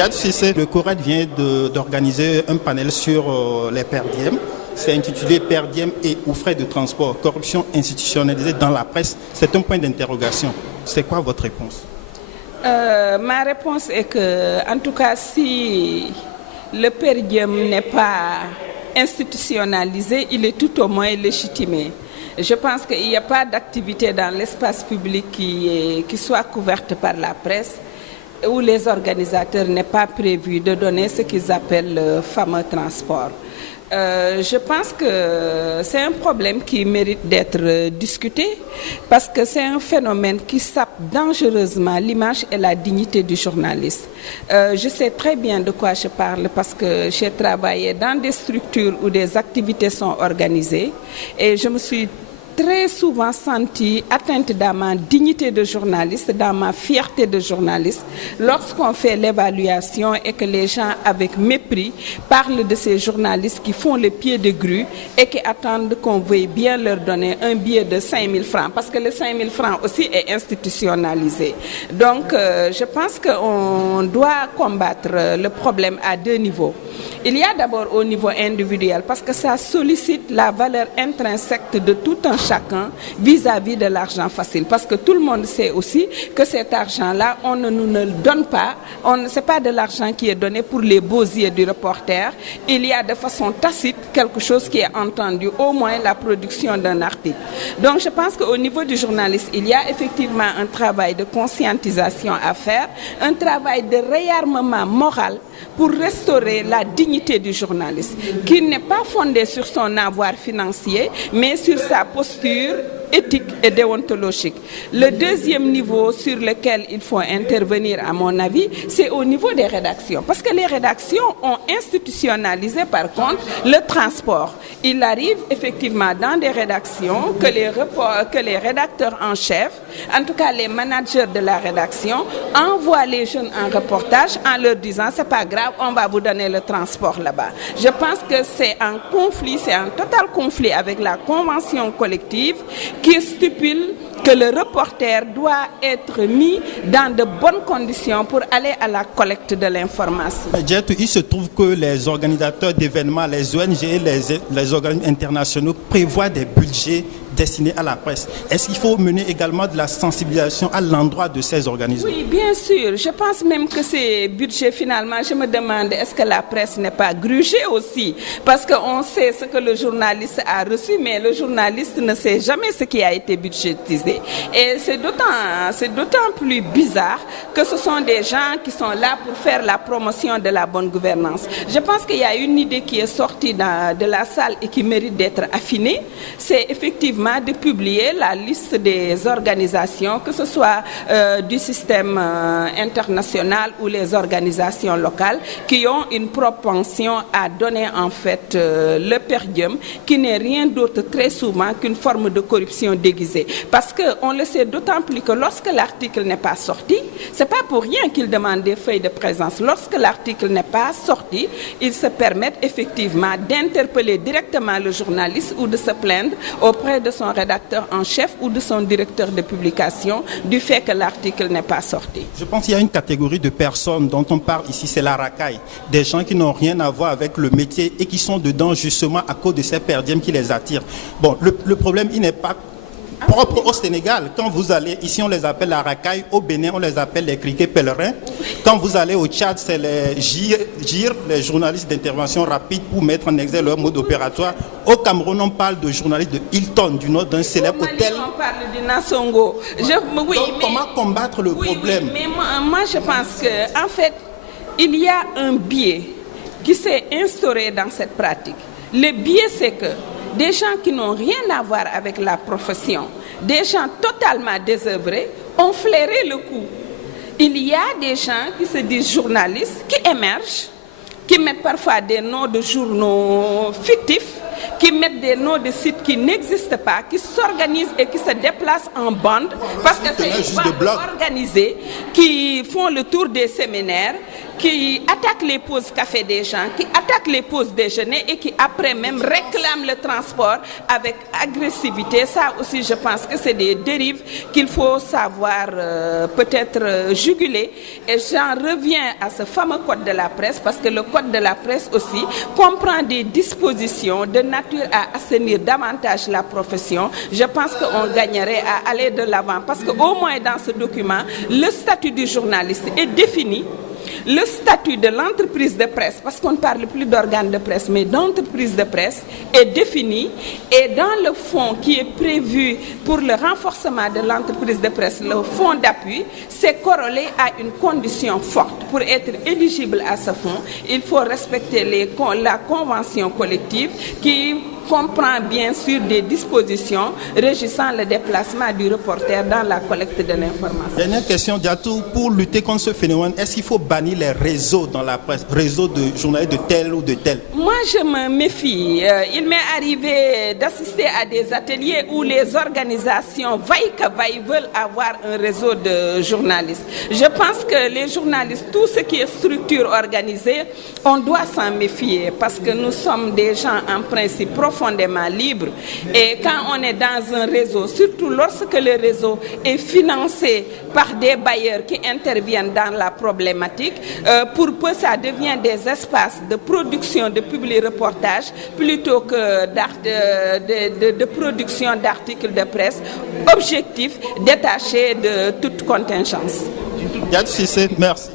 Yad Cissé, le CORED vient d'organiser un panel sur les per diem. C'est intitulé Per diem et ou frais de transport, corruption institutionnalisée dans la presse. C'est un point d'interrogation. C'est quoi votre réponse? Ma réponse est que, en tout cas, si le per diem n'est pas institutionnalisé, il est tout au moins légitimé. Je pense qu'il n'y a pas d'activité dans l'espace public qui soit couverte par la presse où les organisateurs n'aient pas prévu de donner ce qu'ils appellent le fameux transport. Je pense que c'est un problème qui mérite d'être discuté parce que c'est un phénomène qui sape dangereusement l'image et la dignité du journaliste. Je sais très bien de quoi je parle parce que j'ai travaillé dans des structures où des activités sont organisées et je me suis très souvent senti atteinte dans ma dignité de journaliste, dans ma fierté de journaliste, lorsqu'on fait l'évaluation et que les gens, avec mépris, parlent de ces journalistes qui font le pied de grue et qui attendent qu'on veuille bien leur donner un billet de 5 000 francs, parce que le 5 000 francs aussi est institutionnalisé. Donc, je pense qu'on doit combattre le problème à deux niveaux. Il y a d'abord au niveau individuel, parce que ça sollicite la valeur intrinsèque de tout un chacun vis-à-vis de l'argent facile. Parce que tout le monde sait aussi que cet argent-là, on ne nous le donne pas. Ce n'est pas de l'argent qui est donné pour les beaux yeux du reporter. Il y a de façon tacite quelque chose qui est entendu, au moins la production d'un article. Donc je pense qu'au niveau du journaliste, il y a effectivement un travail de conscientisation à faire, un travail de réarmement moral pour restaurer la dignité du journaliste, qui n'est pas fondée sur son avoir financier, mais sur sa posture éthique et déontologique. Le deuxième niveau sur lequel il faut intervenir, à mon avis, c'est au niveau des rédactions. Parce que les rédactions ont institutionnalisé, par contre, le transport. Il arrive effectivement dans des rédactions que les rédacteurs en chef, en tout cas les managers de la rédaction, envoient les jeunes en reportage en leur disant « c'est pas grave, on va vous donner le transport là-bas ». Je pense que c'est un conflit, c'est un total conflit avec la convention collective qui stipule que le reporter doit être mis dans de bonnes conditions pour aller à la collecte de l'information. Il se trouve que les organisateurs d'événements, les ONG et les organismes internationaux prévoient des budgets destinés à la presse. Est-ce qu'il faut mener également de la sensibilisation à l'endroit de ces organismes? Oui, bien sûr. Je pense même que ces budgets, finalement, je me demande, est-ce que la presse n'est pas grugée aussi? Parce qu'on sait ce que le journaliste a reçu, mais le journaliste ne sait jamais ce qui a été budgétisé. Et c'est d'autant plus bizarre que ce sont des gens qui sont là pour faire la promotion de la bonne gouvernance. Je pense qu'il y a une idée qui est sortie de la salle et qui mérite d'être affinée. C'est effectivement de publier la liste des organisations, que ce soit du système international ou les organisations locales, qui ont une propension à donner en fait le per diem, qui n'est rien d'autre très souvent qu'une forme de corruption déguisée. Parce qu'on le sait d'autant plus que lorsque l'article n'est pas sorti, ce n'est pas pour rien qu'ils demandent des feuilles de présence. Lorsque l'article n'est pas sorti, ils se permettent effectivement d'interpeller directement le journaliste ou de se plaindre auprès de son rédacteur en chef ou de son directeur de publication du fait que l'article n'est pas sorti. Je pense qu'il y a une catégorie de personnes dont on parle ici, c'est la racaille. Des gens qui n'ont rien à voir avec le métier et qui sont dedans justement à cause de ces per diem qui les attirent. Bon, le problème, il n'est pas propre au Sénégal. Quand vous allez, ici on les appelle la racaille, au Bénin on les appelle les criquets pèlerins. Quand vous allez au Tchad, c'est les GIR, les journalistes d'intervention rapide pour mettre en exergue leur mode opératoire. Au Cameroun, on parle de journalistes de Hilton, du nom d'un célèbre hôtel. On parle du Nassongo. Comment combattre le problème? Mais moi je pense que en fait, il y a un biais qui s'est instauré dans cette pratique. Le biais, c'est que des gens qui n'ont rien à voir avec la profession, des gens totalement désœuvrés, ont flairé le coup. Il y a des gens qui se disent journalistes, qui émergent, qui mettent parfois des noms de journaux fictifs, qui mettent des noms de sites qui n'existent pas, qui s'organisent et qui se déplacent en bande, parce que c'est une bande organisée, qui font le tour des séminaires, qui attaquent les pauses café des gens, qui attaquent les pauses déjeuner et qui après même réclament le transport avec agressivité. Ça aussi, je pense que c'est des dérives qu'il faut savoir peut-être juguler. Et j'en reviens à ce fameux code de la presse, parce que le code de la presse aussi comprend des dispositions de nature à assainir davantage la profession. Je pense qu'on gagnerait à aller de l'avant, parce qu'au moins dans ce document, le statut du journaliste est défini. Le statut de l'entreprise de presse, parce qu'on ne parle plus d'organe de presse, mais d'entreprise de presse, est défini. Et dans le fonds qui est prévu pour le renforcement de l'entreprise de presse, le fonds d'appui, c'est corrélé à une condition forte. Pour être éligible à ce fonds, il faut respecter la convention collective qui comprend bien sûr des dispositions régissant le déplacement du reporter dans la collecte de l'information. Dernière question, Diatou, pour lutter contre ce phénomène, est-ce qu'il faut bannir les réseaux dans la presse, réseaux de journalistes de tel ou de tel? Moi, je me méfie. Il m'est arrivé d'assister à des ateliers où les organisations vaillent que vaillent veulent avoir un réseau de journalistes. Je pense que les journalistes, tout ce qui est structure organisée, on doit s'en méfier parce que nous sommes des gens en principe profondément libres. Et quand on est dans un réseau, surtout lorsque le réseau est financé par des bailleurs qui interviennent dans la problématique, pour peu ça devient des espaces de production de publi-reportage plutôt que de production d'articles de presse objectifs, détachés de toute contingence. Merci.